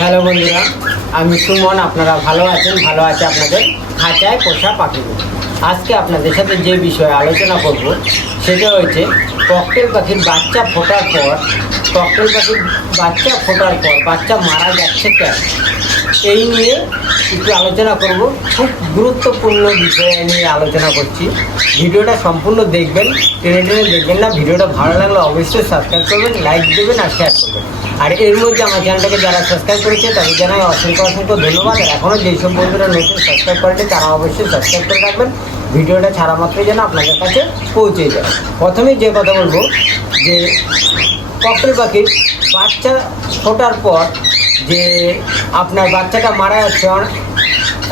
Hello বন্ধুরা, আমি সুমন, আপনারা ভালো আছেন? ভালো আছে আপনাদের? খাঁচায় পোষা পাখিগুলো। আজকে আপনাদের সাথে যে বিষয়ে আলোচনা করব, সেটা হচ্ছে ককটেল পাখির বাচ্চা ফোটার পর ককটেল পাখির বাচ্চা ফোটার পর বাচ্চা মারা যাচ্ছে কেন? এই নিয়ে একটু আলোচনা করব। খুব গুরুত্বপূর্ণ বিষয় নিয়ে আলোচনা করছি। ভিডিওটা সম্পূর্ণ দেখবেন, টেনে টেনে দেখবেন না। ভিডিওটা ভালো লাগলে অবশ্যই সাবস্ক্রাইব করবেন লাইক দেবেন আর শেয়ার করবেন। আর এর মধ্যে আমার চ্যানেলটাকে যারা সাবস্ক্রাইব করেছে, তাদের জানাই অসংখ্য অসংখ্য ধন্যবাদ। আর এখনও যেসব বন্ধুরা নতুন সাবস্ক্রাইব করেনি, তারা অবশ্যই সাবস্ক্রাইব করে রাখবেন। ভিডিওটা ছাড়া মাত্রই যেন আপনাদের কাছে পৌঁছে যায়। প্রথমেই যে কথা বলব, যে ককটেল পাখির বাচ্চা ফোটার পর যে আপনার বাচ্চাটা মারা যাচ্ছে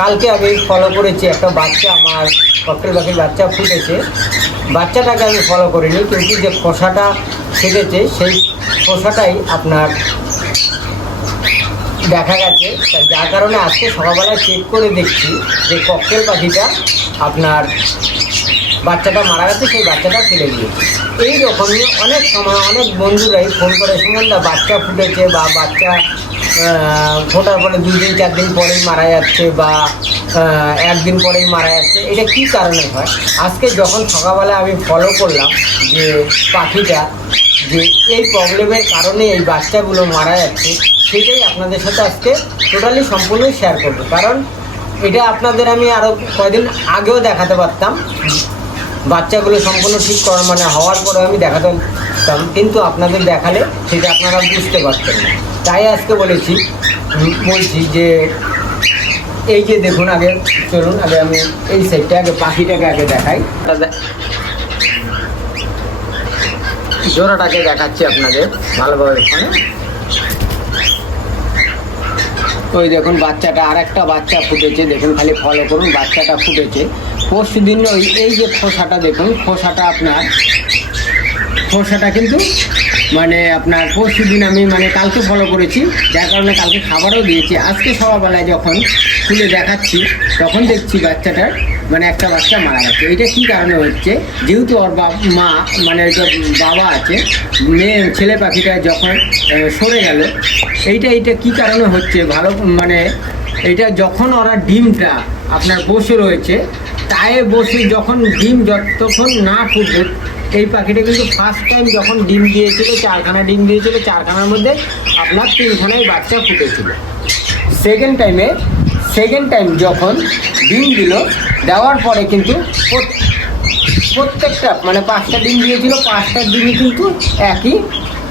কালকে আমি ফলো করেছি একটা বাচ্চা, আমার ককটেল পাখির বাচ্চা ফুটেছে। বাচ্চাটাকে আমি ফলো করিনি, কিন্তু যে খোসাটা ছেড়েছে সেই খোসাটাই আপনার দেখা গেছে। যার কারণে আজকে সকালবেলায় চেক করে দেখছি যে ককটেল পাখিটা আপনার বাচ্চাটা মারা গেছে, সেই বাচ্চাটা ফেলে দিয়েছে। এই রকমই অনেক সময় অনেক বন্ধুরাই ফোন করে। সুমনদা বাচ্চা ফুটেছে বা বাচ্চা ফোটার পরে দুই দিন, চার দিন পরেই মারা যাচ্ছে বা একদিন পরেই মারা যাচ্ছে, এটা কি কারণে হয়? আজকে যখন সকালবেলা আমি ফলো করলাম যে পাখিটা যে এই প্রবলেমের কারণে এই বাচ্চাগুলো মারা যাচ্ছে, সেটাই আপনাদের সাথে আজকে টোটালি সম্পূর্ণই শেয়ার করব। কারণ এটা আপনাদের আমি আরও কয়েকদিন আগেও দেখাতে পারতাম। বাচ্চাগুলো সম্পূর্ণ ঠিক কর মানে হওয়ার পরে আমি দেখাতে পারতাম, কিন্তু আপনাদের দেখালে সেটা আপনারা বুঝতে পারতেন না। তাই আজকে বলেছি, বলছি যে এই যে দেখুন আগে, চলুন, আগে আমি এই সাইডটা আগে, পাখিটাকে আগে দেখাই। জোড়াটাকে দেখাচ্ছি আপনাদের ভালোভাবে ওই দেখুন, বাচ্চাটা আর একটা বাচ্চা ফুটেছে। দেখুন, খালি ফলো করুন, বাচ্চাটা ফুটেছে। পরশু দিন ওই এই যে খোসাটা দেখুন, খোসাটা আপনার, খোসাটা কিন্তু মানে আপনার পরশু দিন আমি মানে কালকে ফলো করেছি, যার কারণে কালকে খাবারও দিয়েছি। আজকে সকালবেলায় যখন খুলে দেখাচ্ছি, তখন দেখছি বাচ্চাটার মানে একটা বাচ্চা মারা গেছে। এটা কী কারণে হচ্ছে? যেহেতু ওর মা মানে বাবা আছে, মেয়ে, ছেলে পাখিটা যখন সরে গেল, এইটা এইটা কী কারণে হচ্ছে? ভালো মানে এটা যখন ওরা ডিমটা আপনার বসে রয়েছে তায়ে বসে যখন ডিম যতক্ষণ না ফুটবে এই পাখিটা কিন্তু ফার্স্ট টাইম যখন ডিম দিয়েছিল, চারখানা ডিম দিয়েছিল, চারখানার মধ্যে আপনার তিনখানায় বাচ্চা ফুটেছিল। সেকেন্ড টাইমে সেকেন্ড টাইম যখন ডিম দিল, দেওয়ার পরে কিন্তু প্রত- প্রত্যেকটা মানে পাঁচটা ডিম দিয়েছিল, পাঁচটা ডিমই কিন্তু একই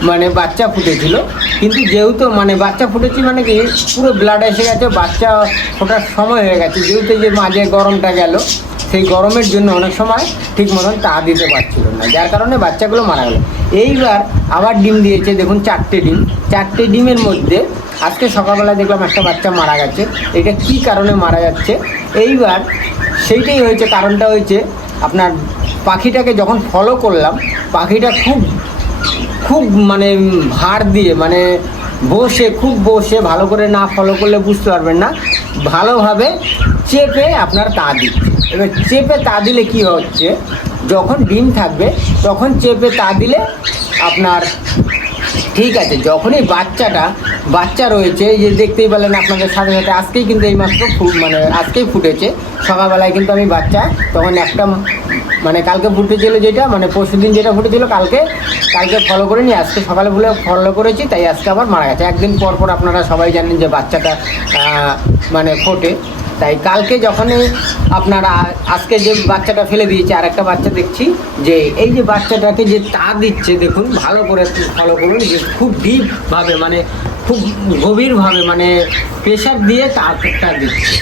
মানে বাচ্চা ফুটেছিল। কিন্তু যেহেতু মানে বাচ্চা ফুটেছি মানে কি, পুরো ব্লাড এসে গেছে, বাচ্চা ফোটার সময় হয়ে গেছে, যেহেতু যে মাঝে গরমটা গেল সেই গরমের জন্য অনেক সময় ঠিক মতন তা দিতে পারছিল না। যার কারণে বাচ্চাগুলো মারা গেল। এইবার আবার ডিম দিয়েছে, দেখুন চারটে ডিম। চারটে ডিমের মধ্যে আজকে সকালবেলা দেখলাম একটা বাচ্চা মারা গেছে। এটা কি কারণে মারা যাচ্ছে? এইবার সেইটাই হয়েছে, কারণটা হয়েছে আপনার পাখিটাকে যখন ফলো করলাম, পাখিটা খুব খুব মানে ভার দিয়ে মানে বসে, খুব বসে, ভালো করে না ফলো করলে বুঝতে পারবেন না। ভালোভাবে চেপে আপনার তা দিচ্ছে। এবার চেপে তা দিলে কি হচ্ছে? যখন ডিম থাকবে, তখন চেপে তা দিলে আপনার ঠিক আছে, যখনই বাচ্চাটা, বাচ্চা রয়েছে, এই যে দেখতেই পেলেন আপনাদের সাথে সাথে আজকেই কিন্তু এই মাত্র মানে আজকেই ফুটেছে। সকালবেলায় কিন্তু আমি বাচ্চা, তখন একটা মানে কালকে ফুটেছিল যেটা মানে পরশু দিন যেটা ফুটেছিল, কালকে কালকে ফলো করে নি আজকে সকালে ভুলে ফলো করেছি, তাই আজকে আবার মারা গেছে। একদিন পর পর আপনারা সবাই জানেন যে বাচ্চাটা মানে ফোটে। তাই কালকে যখনই আপনারা আজকে যে বাচ্চাটা ফেলে দিয়েছে আর একটা বাচ্চা দেখছি, যে এই যে বাচ্চাটাকে যে তা দিচ্ছে, দেখুন, ভালো করে ফলো করুন, যে খুব ডিপভাবে মানে খুব গভীরভাবে মানে প্রেশার দিয়ে তারটা দিচ্ছে।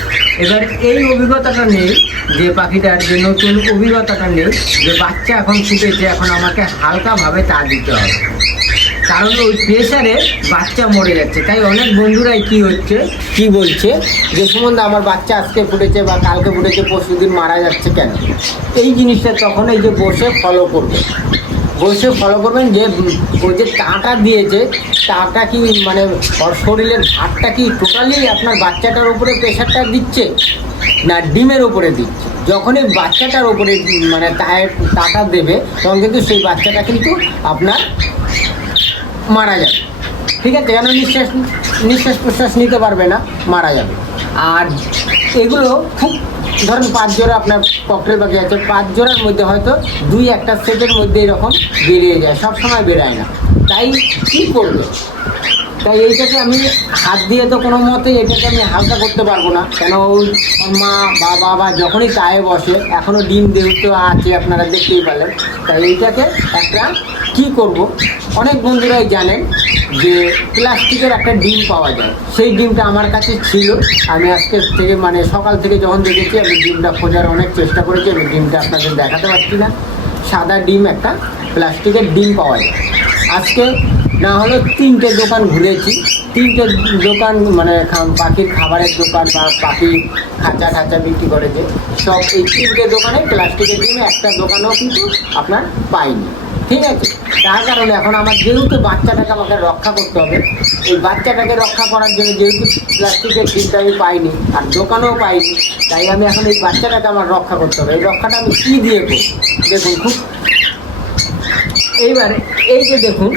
এবার এই অভিজ্ঞতাটা নেই যে পাখিটার যে নতুন অভিজ্ঞতাটা নেই যে বাচ্চা এখন ফুটেছে এখন আমাকে হালকাভাবে তা দিতে হবে। কারণ ওই প্রেশারে বাচ্চা মরে যাচ্ছে। তাই অনেক বন্ধুরাই কি হচ্ছে, কি বলছে, যে সম্বন্ধে আমার বাচ্চা আজকে ফুটেছে বা কালকে ফুটেছে, পরশু দিন মারা যাচ্ছে কেন? এই জিনিসটা তখন এই যে বসে ফলো করবে। বসে ফলো করবেন যে ওই যে টাটা দিয়েছে, টাটা কি মানে শরীরের ভাতটা কি টোটালি আপনার বাচ্চাটার উপরে প্রেশারটা দিচ্ছে? না, ডিমের উপরে দিচ্ছে। যখনই বাচ্চাটার উপরে মানে টাটা দেবে, তখন কিন্তু সেই বাচ্চাটা কিন্তু আপনার মারা যাবে। ঠিক আছে? কেন নিঃশ্বাস নিঃশ্বাস প্রশ্বাস নিতে পারবে না, মারা যাবে। আর এগুলো খুব, ধরুন পাঁচ জোড়া আপনার ককটেল পাখি আছে, পাঁচ জোড়ার মধ্যে হয়তো দুই একটা সেটের মধ্যে এরকম বেরিয়ে যায় সব সময় বেরায় না। তাই কী করবে? তাই এইটাকে আমি হাত দিয়ে তো কোনো মতে এটাকে আমি হালকা করতে পারব না। কেন মা বা বাবা যখনই তায়ে বসে এখনও ডিম যেহেতু আছে আপনারা দেখতেই পারলেন। তাই এইটাকে একটা কি করব? অনেক বন্ধুরাই জানেন যে প্লাস্টিকের একটা ডিম পাওয়া যায়। সেই ডিমটা আমার কাছে ছিল। আমি আজকে থেকে মানে সকাল থেকে যখন দেখেছি, আমি ডিমটা খোঁজার অনেক চেষ্টা করেছি। আমি ডিমটা আপনাদের দেখাতে পারছি না। সাদা ডিম একটা প্লাস্টিকের ডিম পাওয়া যায়। আজকে না হলো তিনটে দোকান ঘুরেছি। তিনটে দোকান মানে পাখির খাবারের দোকান বা পাখি খাঁচা খাঁচা বিক্রি করে যে। সব এই তিনটে দোকানে প্লাস্টিকের ডিম একটা দোকানেও কিন্তু আপনার পাইনি। ঠিক আছে? তার কারণে এখন আমার যেহেতু বাচ্চাটাকে আমাকে রক্ষা করতে হবে, এই বাচ্চাটাকে রক্ষা করার জন্য যেহেতু প্লাস্টিকের ডিমটা আমি পাইনি আর দোকানেও পাইনি, তাই আমি এখন এই বাচ্চাটাকে আমার রক্ষা করতে হবে। এই রক্ষাটা আমি কী দিয়ে করব? দেখুন খুব এইবারে এই যে দেখুন,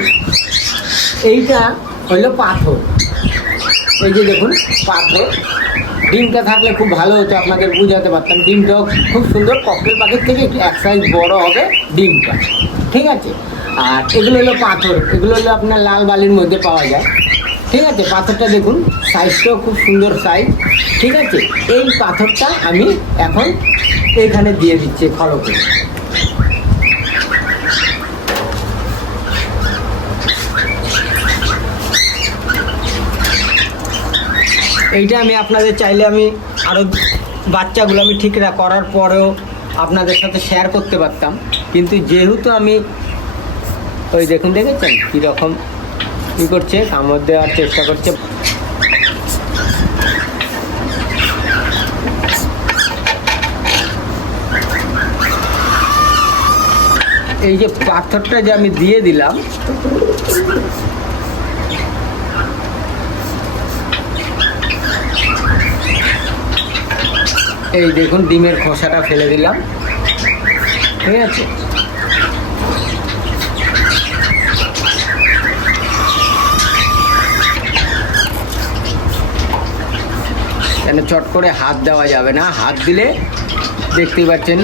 এইটা হইল পাথর। এই যে দেখুন, পাথর। ডিমটা থাকলে খুব ভালো হতো আপনাদের বুঝাতে পারতাম। ডিমটাও খুব সুন্দর, ককটেল পাখির থেকে এক সাইজ বড় হবে ডিমটা। ঠিক আছে? আর এগুলো হলো পাথর। এগুলো হলো আপনার লাল বালির মধ্যে পাওয়া যায়। ঠিক আছে? পাথরটা দেখুন সাইজটাও খুব সুন্দর সাইজ ঠিক আছে? এই পাথরটা আমি এখন এইখানে দিয়ে দিচ্ছি করে। এইটা আমি আপনাদের চাইলে আমি আরও বাচ্চাগুলো আমি ঠিক করার পরেও আপনাদের সাথে শেয়ার করতে পারতাম। কিন্তু যেহেতু আমি ওই দেখুন, দেখেছেন কীরকম কী করছে কামড় দেওয়ার চেষ্টা করছে। এই যে পাথরটা যে আমি দিয়ে দিলাম এই দেখুন, ডিমের খোসাটা ফেলে দিলাম। ঠিক আছে? কেন চট করে হাত দেওয়া যাবে না? হাত দিলে দেখতেই পাচ্ছেন,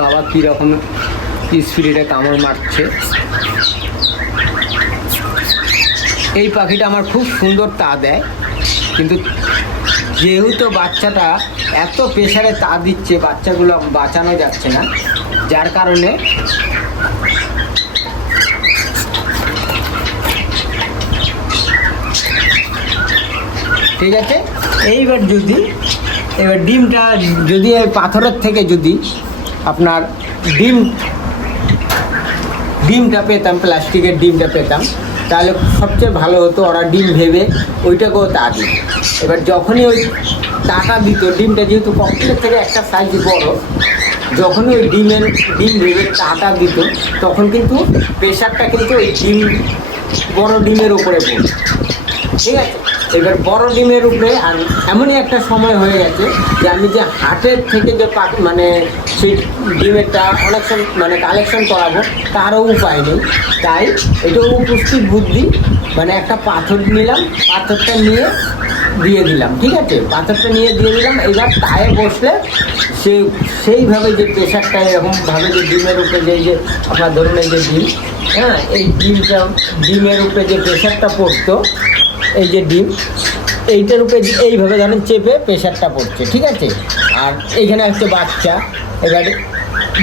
বাবা কীরকম স্পিরিটে কামড় মারছে। এই পাখিটা আমার খুব সুন্দর তা দেয়, কিন্তু যেহেতু বাচ্চাটা এত প্রেশারে তা দিচ্ছে, বাচ্চাগুলো বাঁচানো যাচ্ছে না। যার কারণে ঠিক আছে? এইবার যদি, এবার ডিমটা যদি এই পাথরের থেকে যদি আপনার ডিম, ডিমটা পেতাম, প্লাস্টিকের ডিমটা পেতাম, তাহলে সবচেয়ে ভালো হতো ওরা ডিম ভেবে ওইটাকেও তা দিত। এবার যখনই ওই টাকা দিত, ডিমটা যেহেতু ককটেলের থেকে একটা সাইজ বড়, যখনই ওই ডিমের, ডিম ভেবে টাকা দিত, তখন কিন্তু প্রেশারটা কিন্তু ওই ডিম, বড় ডিমের উপরে পড়ত। ঠিক আছে? এবার বড় ডিমের উপরে আর এমনই একটা সময় হয়ে গেছে যে আমি যে হাটের থেকে যে পাখি মানে সেই ডিমেরটা অনেক মানে কালেকশন করাবো, তারও উপায় নেই। তাই এটাও উপস্থিত বুদ্ধি মানে একটা পাথর নিলাম, পাথরটা নিয়ে দিয়ে দিলাম, ঠিক আছে? পাথরটা নিয়ে দিয়ে দিলাম, এবার তায়ে বসলে সে সেইভাবে যে প্রেশারটা এরকমভাবে যে ডিমের উপরে যে যে আপনার ধরুন এই যে ডিম হ্যাঁ এই ডিমটা, ডিমের উপরে যে প্রেশারটা পড়তো, এই যে ডিম, এইটার উপরে এইভাবে ধরেন চেপে প্রেশারটা পড়ছে, ঠিক আছে? আর এইখানে হচ্ছে বাচ্চা, এবার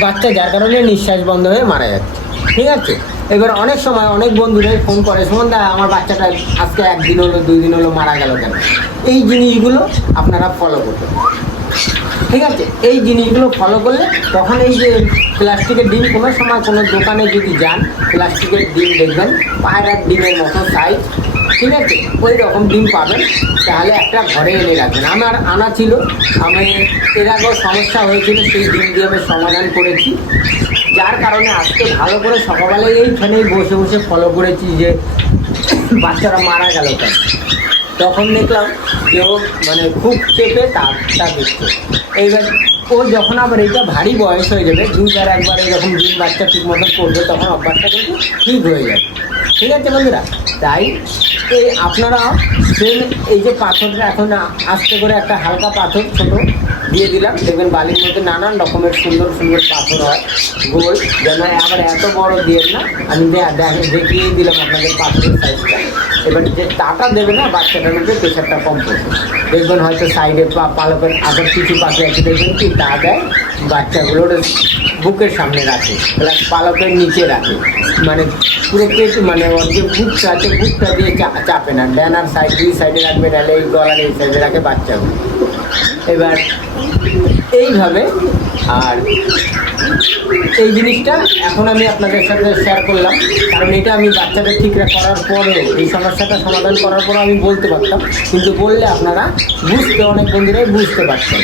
বাচ্চা যার কারণে নিঃশ্বাস বন্ধ হয়ে মারা যাচ্ছে। ঠিক আছে? এবার অনেক সময় অনেক বন্ধুরাই ফোন করে সুমনদা আমার বাচ্চাটা আজকে একদিন হলো, দুই দিন হলো মারা গেল কেন? এই জিনিসগুলো আপনারা ফলো করবেন ঠিক আছে? এই জিনিসগুলো ফলো করলে তখন এই যে প্লাস্টিকের ডিম, কোনো সময় কোনো দোকানে যদি যান, প্লাস্টিকের ডিম দেখবেন পায়রার ডিমের মতো সাইজ ঠিক আছে? ওই রকম ডিম পাবেন, তাহলে একটা ঘরে এনে রাখবেন। আমার আনা ছিল, আমি এর আগেও সমস্যা হয়েছিল, সেই ডিম দিয়ে আমি সমাধান করেছি। যার কারণে আজকে ভালো করে সকালবেলায় এইখানেই বসে বসে ফলো করেছি যে বাচ্চারা মারা গেল কেন? তখন দেখলাম যে ও মানে খুব চেপে তারটা দিচ্ছে। এইবার ও যখন আবার এটা ভারী বয়স হয়ে যাবে দুইবার একবার এরকম ডিম বাচ্চা ঠিক মতো করবে তখন অভ্যাসটা কিন্তু ঠিক হয়ে যাবে। ঠিক আছে বন্ধুরা? তাই এই আপনারা সেম এই যে পাথরটা এখন আস্তে করে একটা হালকা পাথর, ছোট দিয়ে দিলাম। দেখবেন বালির মধ্যে নানান রকমের সুন্দর সুন্দর পাথর হয়, গোল। যেন আবার এত বড় দিয়ে না, আমি দেখিয়ে দিলাম আপনাদের পাথরের সাইজটা এবার যে তাটা দেবে না, বাচ্চাটার মধ্যে প্রেশারটা কম পড়বে। দেখবেন হয়তো সাইডে পা পালকের আগের কিছু পাখি আছে, দেখবেন কি? তা দেয় বাচ্চাগুলোর বুকের সামনে রাখে প্লাস পালকের নিচে রাখে। মানে পুরো পেট মানে ওর যে বুকটা আছে, বুকটা দিয়ে চাপে না। ডানার সাইড দুই সাইডে রাখবে নাহলে এই গলার এই সাইডে রাখে বাচ্চাগুলো। এবার এইভাবে আর এই জিনিসটা এখন আমি আপনাদের সাথে শেয়ার করলাম। কারণ এটা আমি বাচ্চাদের ঠিক করার পরেও এই সমস্যাটা সমাধান করার পরেও আমি বলতে পারতাম। কিন্তু বললে আপনারা বুঝতে, অনেক বন্ধুরাই বুঝতে পারছেন।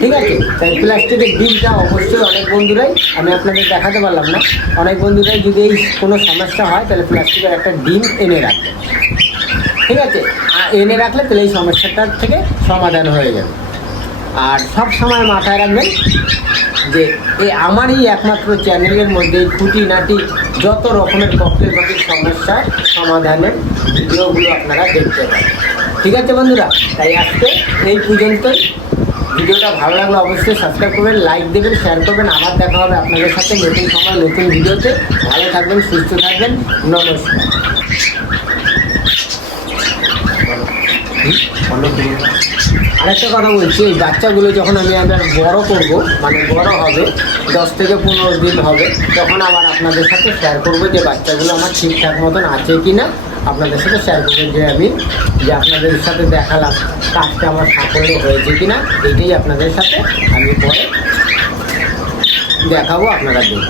ঠিক আছে? তাই প্লাস্টিকের ডিমটা অবশ্যই অনেক বন্ধুরাই, আমি আপনাদের দেখাতে পারলাম না। অনেক বন্ধুরাই যদি এই কোনো সমস্যা হয়, তাহলে প্লাস্টিকের একটা ডিম এনে রাখবে ঠিক আছে? এনে রাখলে তাহলে এই সমস্যাটার থেকে সমাধান হয়ে যাবে আর সব সময় মাথায় রাখবেন যে এই আমারই একমাত্র চ্যানেলের মধ্যে খুঁটিনাটি যত রকমের ককটেল পাখির সমস্যার সমাধানের ভিডিওগুলো আপনারা দেখতে পাবেন। ঠিক আছে বন্ধুরা? তাই আজকে এই পর্যন্তই। ভিডিওটা ভালো লাগলে অবশ্যই সাবস্ক্রাইব করবেন লাইক দেবেন শেয়ার করবেন। আবার দেখা হবে আপনাদের সাথে নতুন সময়, নতুন ভিডিওতে। ভালো থাকবেন, সুস্থ থাকবেন। নমস্কার। আরেকটা কথা বলছি, এই বাচ্চাগুলো যখন আমি আবার বড় করব মানে বড় হবে, দশ থেকে পনেরো দিন হবে, তখন আবার আপনাদের সাথে শেয়ার করব যে বাচ্চাগুলো আমার ঠিকঠাক মতন আছে কি না আপনাদের সাথে শেয়ার করব যে আমি, যে আপনাদের সাথে দেখালাম কাজটা আমার সাফল্য হয়েছে কি না এটাই আপনাদের সাথে আমি পরে দেখাবো আপনারা দেখুন